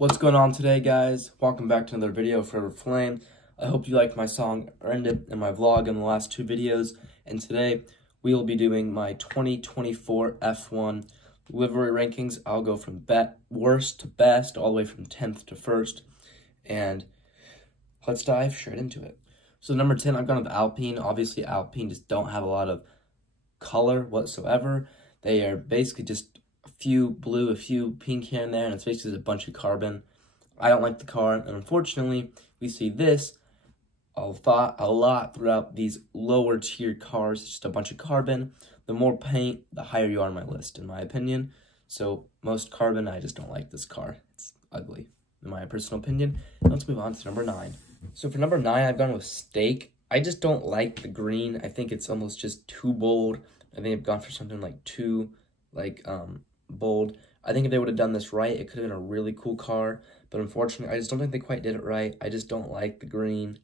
What's going on today, guys? Welcome back to another video of Forever Flame. I hope you liked my song Earned It and my vlog in the last two videos. And today we will be doing my 2024 F1 livery rankings. I'll go from worst to best, all the way from 10th to 1st. And let's dive straight into it. So number 10, I've gone with Alpine. Obviously, Alpine just don't have a lot of color whatsoever. They are basically just a few blue, a few pink here and there, and it's basically a bunch of carbon. I don't like the car, and unfortunately, we see this a lot throughout these lower tier cars. It's just a bunch of carbon. The more paint, the higher you are on my list, in my opinion. So most carbon, I just don't like this car. It's ugly, in my personal opinion. Let's move on to number 9. So for number 9, I've gone with Steak. I just don't like the green. I think it's almost just too bold. I think I've gone for something like too, bold. I think if they would have done this right, it could have been a really cool car. But unfortunately, I just don't think they quite did it right. I just don't like the green.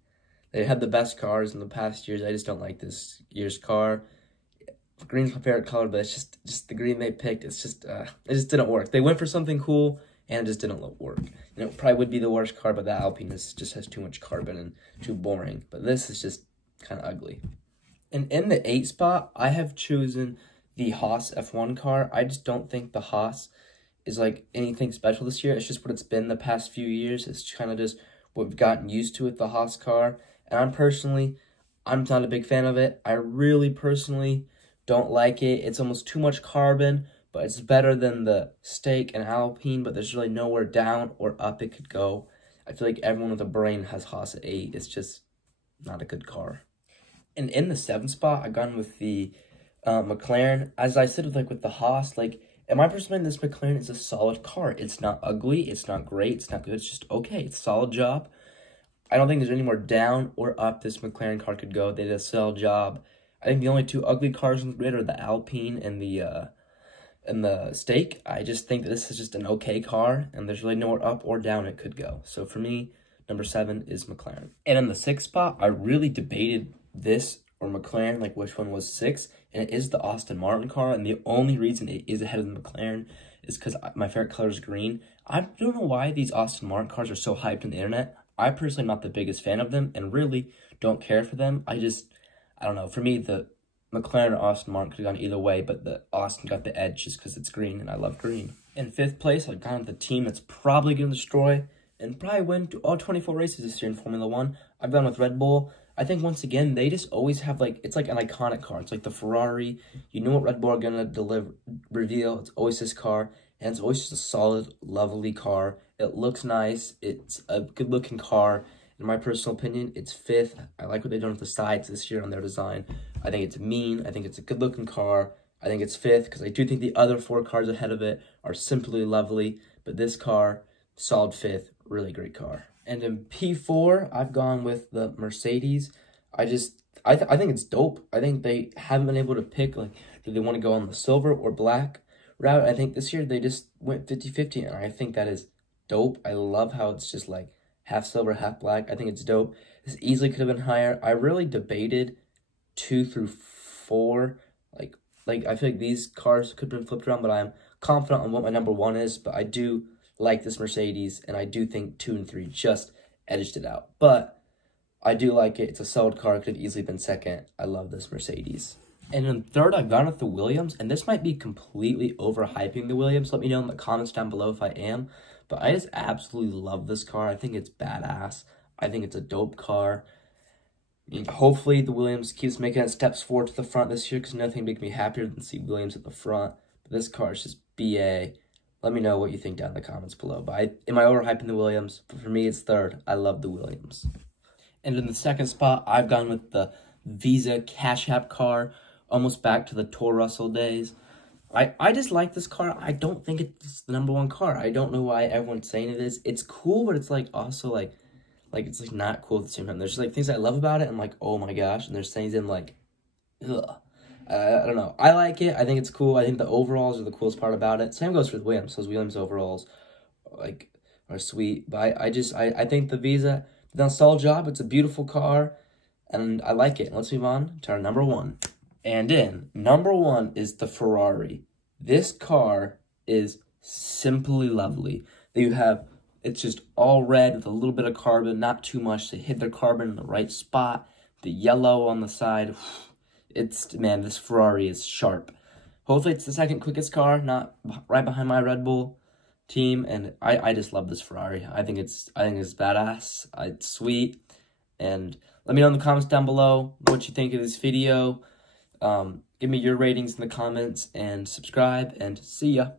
They had the best cars in the past years. I just don't like this year's car. Green's my favorite color, but it's just the green they picked. It just didn't work. They went for something cool, and it just didn't work. You know, it probably would be the worst car, but the Alpine just has too much carbon and too boring. But this is just kind of ugly. And in the 8 spot, I have chosen the Haas F1 car. I just don't think the Haas is like anything special this year. It's just what it's been the past few years. It's kind of just what we've gotten used to with the Haas car. And I'm not a big fan of it. I really personally don't like it. It's almost too much carbon, but it's better than the Steak and Alpine, but there's really nowhere down or up it could go. I feel like everyone with a brain has Haas at 8. It's just not a good car. And in the 7th spot, I've gone with the McLaren. As I said with the Haas, in my personal opinion, this McLaren is a solid car. It's not ugly, it's not great, it's not good, it's just okay. It's a solid job. I don't think there's any more down or up this McLaren car could go. They did a solid job. I think the only two ugly cars in the grid are the Alpine and the Steak. I just think that this is just an okay car, and there's really nowhere up or down it could go. So for me, number 7 is McLaren. And in the 6th spot, I really debated this or McLaren, which one was 6, and it is the Aston Martin car, and the only reason it is ahead of the McLaren is because my favorite color is green. I don't know why these Aston Martin cars are so hyped on the internet. I personally am not the biggest fan of them, and really don't care for them. I don't know, for me, the McLaren or Aston Martin could have gone either way, but the Aston got the edge just because it's green, and I love green. In 5th place, I've gone with the team that's probably going to destroy and probably win all 24 races this year in Formula 1. I've gone with Red Bull. I think, once again, they just always have, it's like an iconic car. It's like the Ferrari. You know what Red Bull are going to reveal. It's always this car, and it's always just a solid, lovely car. It looks nice. It's a good-looking car. In my personal opinion, it's 5th. I like what they've done with the sides this year on their design. I think it's mean. I think it's a good-looking car. I think it's 5th because I do think the other 4 cars ahead of it are simply lovely. But this car, solid 5th, really great car. And in P4, I've gone with the Mercedes. I think it's dope. I think they haven't been able to pick, do they want to go on the silver or black route? I think this year they just went 50-50, and I think that is dope. I love how it's just half silver, half black. I think it's dope. This easily could have been higher. I really debated 2 through 4. I feel like these cars could have been flipped around, but I'm confident on what my number 1 is. But I do like this Mercedes, and I do think 2 and 3 just edged it out. But I do like it. It's a solid car. It could have easily been 2nd. I love this Mercedes. And in 3rd, I've gone with the Williams, and this might be completely overhyping the Williams. Let me know in the comments down below if I am. But I just absolutely love this car. I think it's badass. I think it's a dope car. Hopefully, the Williams keeps making its steps forward to the front this year, because nothing makes me happier than see Williams at the front. But this car is just BA. Let me know what you think down in the comments below. But am I overhyping the Williams? But for me, it's 3rd. I love the Williams. And in the 2nd spot, I've gone with the Visa Cash App car, almost back to the Toro Rosso days. I just like this car. I don't think it's the number 1 car. I don't know why everyone's saying it is. It's cool, but it's also it's not cool at the same time. There's just things I love about it. I'm like, oh my gosh. And there's things I'm like, ugh. I don't know. I like it. I think it's cool. I think the overalls are the coolest part about it. Same goes for the Williams. Those Williams overalls, are sweet. But I think the Visa did a solid job. It's a beautiful car, and I like it. Let's move on to our number 1. And in number 1 is the Ferrari. This car is simply lovely. You have It's just all red with a little bit of carbon, not too much to hit the carbon in the right spot. The yellow on the side, man, this Ferrari is sharp. Hopefully it's the second quickest car, not right behind my Red Bull team, and I just love this Ferrari. I think it's badass. It's sweet, and let me know in the comments down below what you think of this video. Give me your ratings in the comments, and subscribe, and see ya.